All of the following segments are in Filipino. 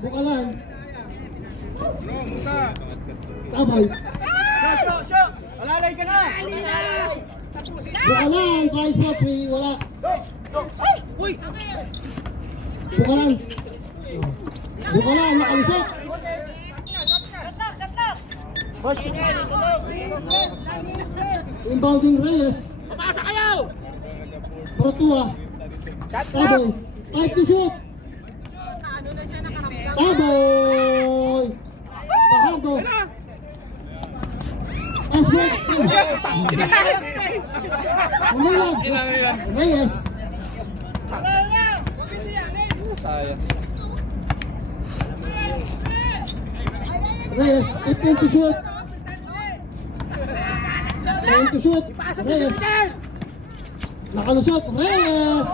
Bukalan. Taboy. Alalay ka na! Bukalan, price po 3, wala. Bukalan. Bukalan, nakalusot. Inbounding Reyes. Papasa kayo! Protua. Taboy. 5 to shoot. Taboy. Pahardo. Asbot. Umilag. Reyes. Reyes, 15 to shoot. 10 to shoot. Reyes. Nakalusot. Reyes.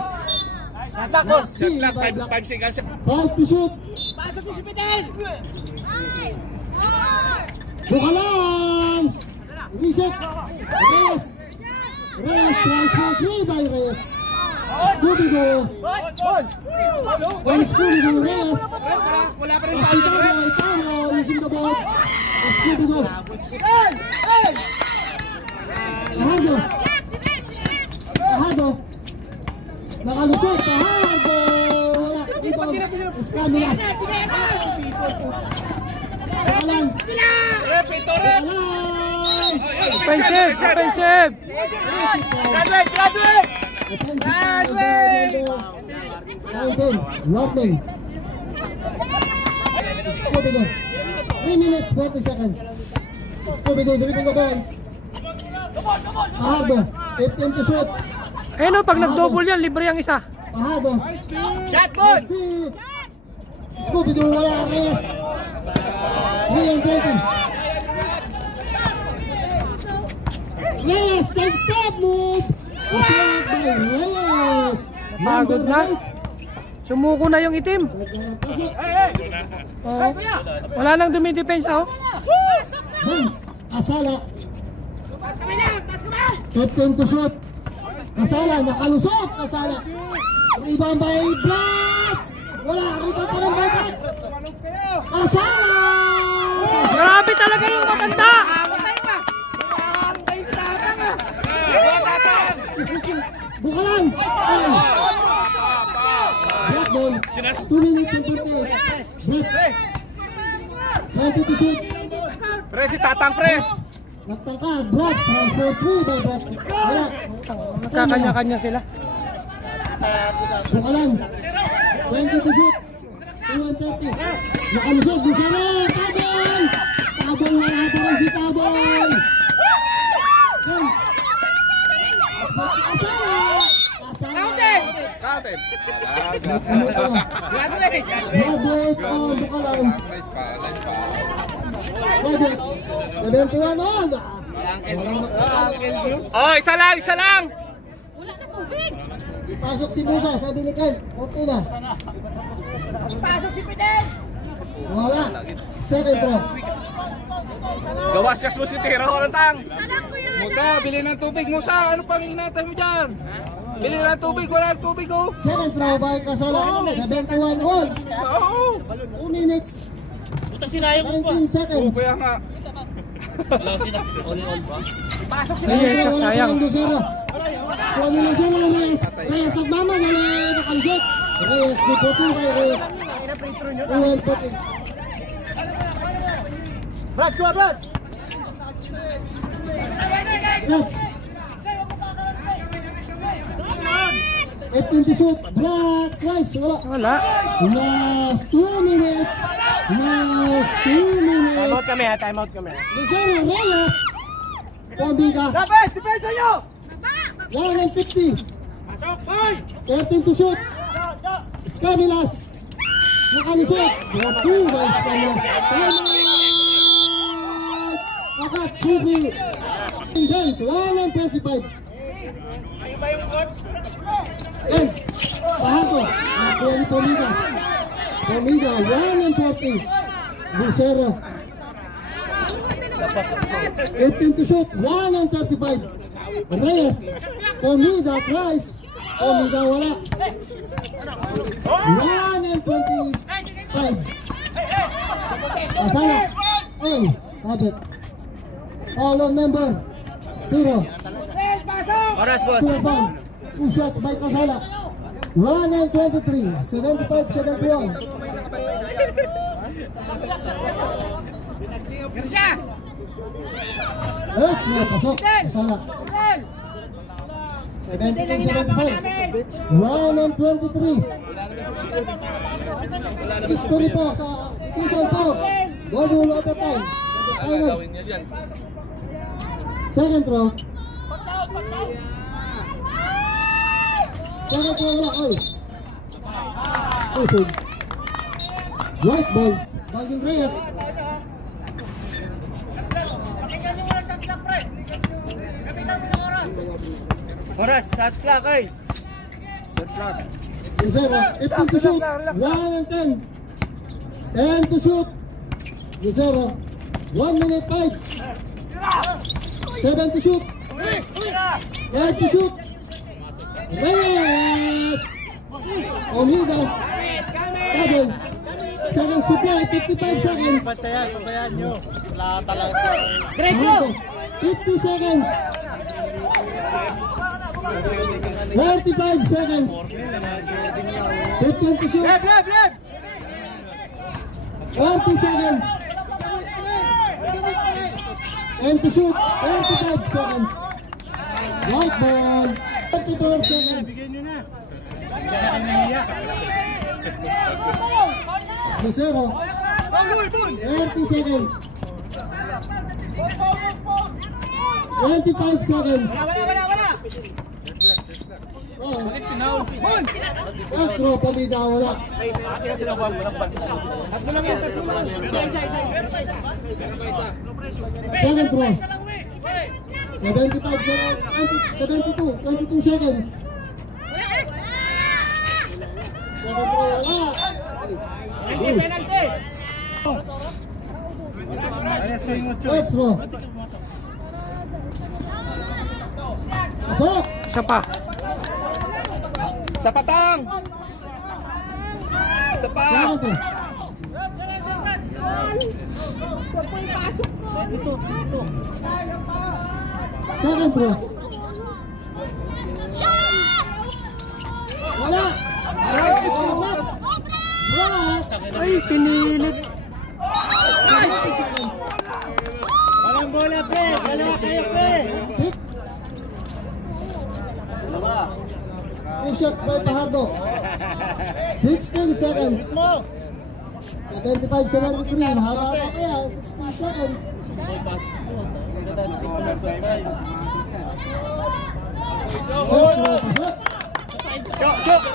Takos! 5 seconds. 5 to shoot. Pasok yung si Fidel! Bukalan. Reset. Reyes. Reyes tries for 3 by Reyes. Scooby-Doo. One Scooby-Doo. Reyes. Hospital. Tamo using the board. Scooby-Doo. Pahardo. Pahardo. Nakalusot. Pahardo. Wala. Rebound. Escamilas. Bukalan. Bukalan. Offensive! Offensive! Graduate! Graduate! Loading. Scooby-Doo. 3 minutes, 40 seconds. Scooby-Doo, dribbling the ball. Pahardo. 15 to shoot. Eh no, pag nag-double yan, libre ang isa. Pahardo. Shot boy! Scooby-Doo, wala ang Reyes. 3 and 20. Reyes, side step move. Pasok by Reyes. Pagod na. Sumuko na yung itim. Pasok. Oh. Wala nang dumidepensa oh. Hans, Asala. 15 to shoot. Asala, nakalusot. Asala. Rebound by Blats. Wala, rebound pa rin by Blats. Asala. Grabe talaga yung maganda. Bukalan. Black ball. 2 minutes and 48. Blitz. 20 to shoot. Pre, si Tatang pre. Nagtangka. Blitz. Nice for 3 by Blitz. Wala. Magkakanya-kanya sila. Bukalan. 20 to shoot. 2 and 30. Nakalusot. Busana. Taboy. Taboy. Wala pa rin si Taboy. Guns. Asala. Counted! Counted. Graduate! Graduate. Oh, Bukalan. Graduate. 71 all. Oh, isa lang, isa lang. Wala na tubig. Pasok si Musa, sabi ni Ken. Fortuna. Pasok si Fidel! Wala. Second throw. Gawas kas mo si Tira ko ng tang. Musa, bili ng tubig. Musa, ano pang inatay mo dyan? Bili ng tubig, wala ng tubig oh. Second throw by Casala. 71 all. Oo. 2 minutes. 19 seconds. Kaya nga. Pasok si Second throw, wala pa Sayang. ng Lucero. Kuha nila sila, Reyes. Reyes nagmamadali. Nakalisot. Reyes, may puto kay Reyes. 2 and 14. Brad, kuha Brad! Blitz. 18 to shoot. Blitz. Rice. Wala. Wala. Last 2 minutes. Last 2 minutes. Time out kami ha, time out kami. Lucero, Reyes. Pambiga. Dapat! Depensa nyo! 1 and 50. Pasok! Boy! 13 to shoot. Scamilas. Nakalusot. 2 by Scamilas. Akatsuki. Intense. 1 and 25. Ayun ba yung coach? Ends. Pahato. Nakuha ni Pomiga. Pomiga. 1 and 40. Lucero. 15 to shoot. 1 and 35. Reyes. Pomiga. Price. Pomiga wala. 1 and 25. Kasala. Ay, sabit. Foul on number 0. Oras, boss. 2 shots by Kasala. 1 and 23. 75-71. Yes, pasok. Kasala. 72-75. 1 and 23. History po sa season 4. Double overtime. Finals. Second row. Second row wala. Oy. Pusog. White ball. Baging Reyes. Oras, shot clock, ay. Shot clock. 0. 15 to shoot. 1 and 10. 10 to shoot. 0. 1 minute 5. 7 to shoot. 8 to shoot. Reyes. Omida. Double. Seconds to play. 55 seconds. Patayan nyo. Wala talaga. 50 seconds. 45 seconds. 15 to shoot. 40 seconds. 10 to shoot. 35 seconds. White ball. 34 seconds. Zero. 30 seconds. 25 seconds. Oh. Astro, pamida, wala. Second row. 75 seconds. 72. 22 seconds. Second row, wala. First row. Pasok. Isa pa. Sa patang! Sa pa! Second row. Second row. Wala. Ay, pinilit. 60 seconds. Walang bola, pre. Dalawa kayo, pre. 6. 2 shots by Pajardo. 16 seconds. 75-73. Mahaba pa kaya. 16 seconds. First row, pasok. Shoot!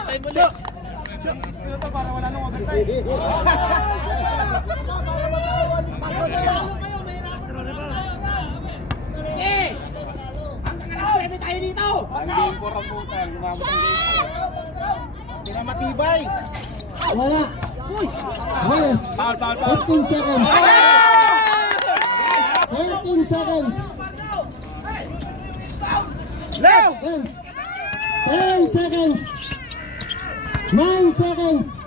Hindi na matibay. Wala. Yes. 15 seconds. 13 seconds. Now! 10 seconds. 9 seconds.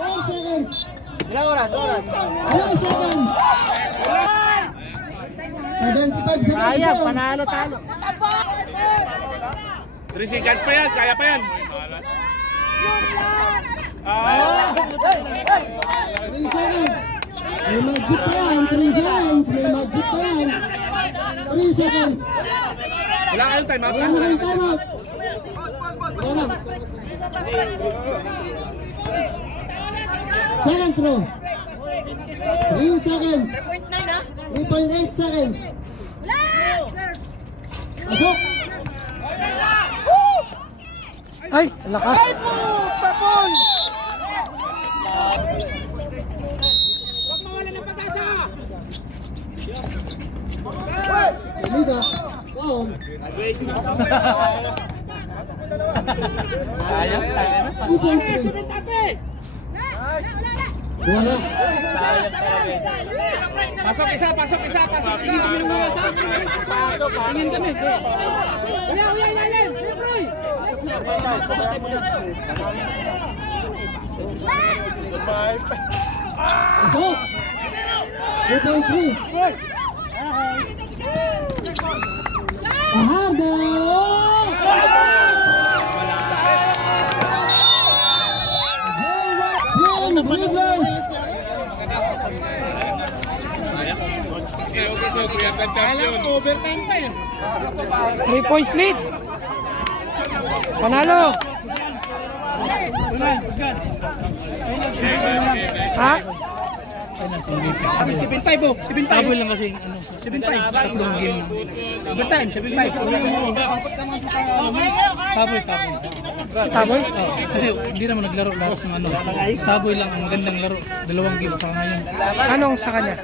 4 seconds. Ilang oras? 3 seconds. 75 seconds. Kaya, panalo talo. 3 seconds pa yan, kaya pa yan. 3 seconds. May magic pa yan. 3 seconds. May magic pa yan. 3 seconds. Wala kayong time out. Wala na yung time out. Wala na. Second row. 3 seconds. 3.8 seconds. Pasok. Ay, lakas. Tapon! Umida. Wow. Sayang tayo na. 2.3. Wala. Pasok isa. Tingin kami. Pasok. 2.3. Fajardo. Yung Rivers. Alam ko, overtime pa eh. 3 points lead. Panalo. Ha? 7-5 oh. 7-5. Table lang kasi. 7-5. Tatlong game. Overtime, 7-5. Taboy. Si Taboy? Kasi hindi naman naglaro lahat ng ano. Taboy lang ang magandang laro. 2 game pa ngayon. Anong sa kanya?